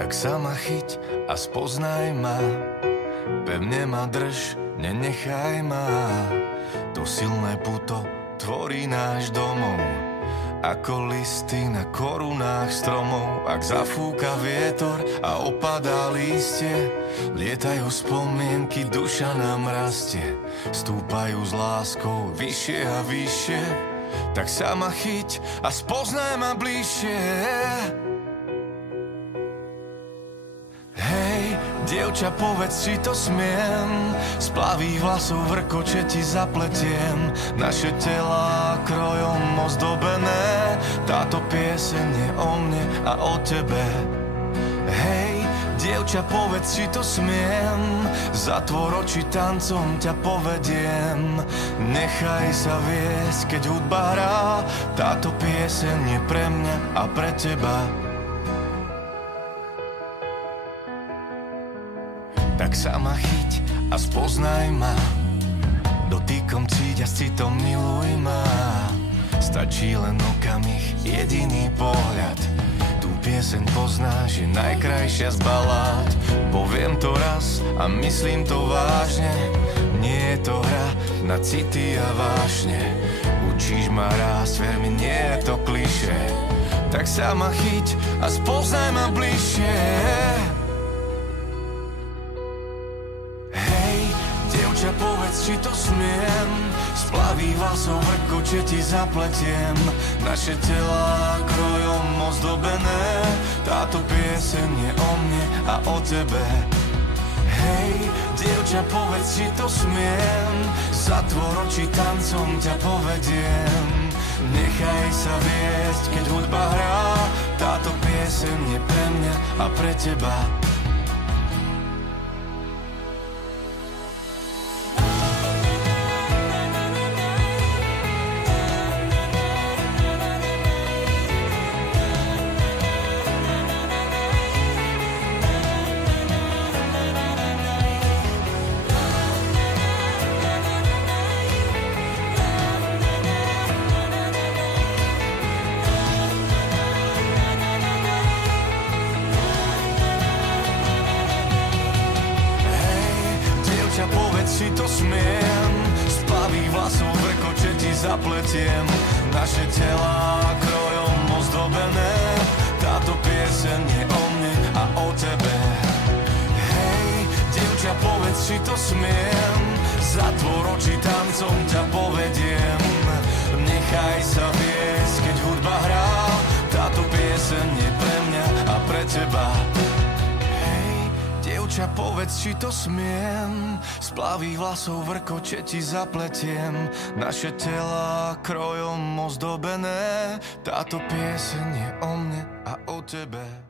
Tak sa ma chyť a spoznaj ma, pevne ma drž, nenechaj ma. To silné puto tvorí náš domov, ako listy na korunách stromov. Ak zafúka vietor a opadá lístie, lietajú spomienky, duša nám rastie. Stúpajú s láskou vyššie a vyššie. Tak sa ma chyť a spoznaj ma bližšie. Hej, dievča, povedz, či to smiem. Z plavých vlasov vrkoče ti zapletiem. Naše telá krojom ozdobené. Táto pieseň je o mne a o tebe. Hej, dievča, povedz, či to smiem. Zatvor oči, tancom ťa povediem. Nechaj sa viesť, keď hudba hrá. Táto pieseň je pre mňa a pre teba. Tak sa ma chyť a spoznaj ma, dotýkom cíť a s citom miluj ma. Stačí len okamih, jediný pohľad. Tú pieseň poznáš, je najkrajšia z balád. Poviem to raz a myslím to vážne. Nie je to hra na city a vášne. Učíš ma rásť, ver mi, nie je to klišé. Tak sa ma chyť a spoznaj ma bližšie. Dievča, povedz, či to smiem. Z plavých vlasov vrkoče ti zapletiem. Naše telá krojom ozdobené. Táto pieseň je o mne a o tebe. Hej, dievča, povedz, či to smiem. Zatvor oči, tancom ťa povediem. Nechaj sa viesť, keď hudba hrá. Táto pieseň je pre mňa a pre teba. Povedz, či to smiem. Z plavých vlasov vrkoče ti zapletiem. Naše telá krojom ozdobené. Táto pieseň je o mne a o tebe. Hej, dievča, povedz, či to smiem. Zatvor oči, tancom ťa povediem. Nechaj sa viesť, keď hudba hrá. Táto pieseň je pre mňa a pre teba. Dievča, povedz, či to smiem. Z plavých vlasov vrkoče ti zapletiem. Naše telá krojom ozdobené. Táto pieseň je o mne a o tebe.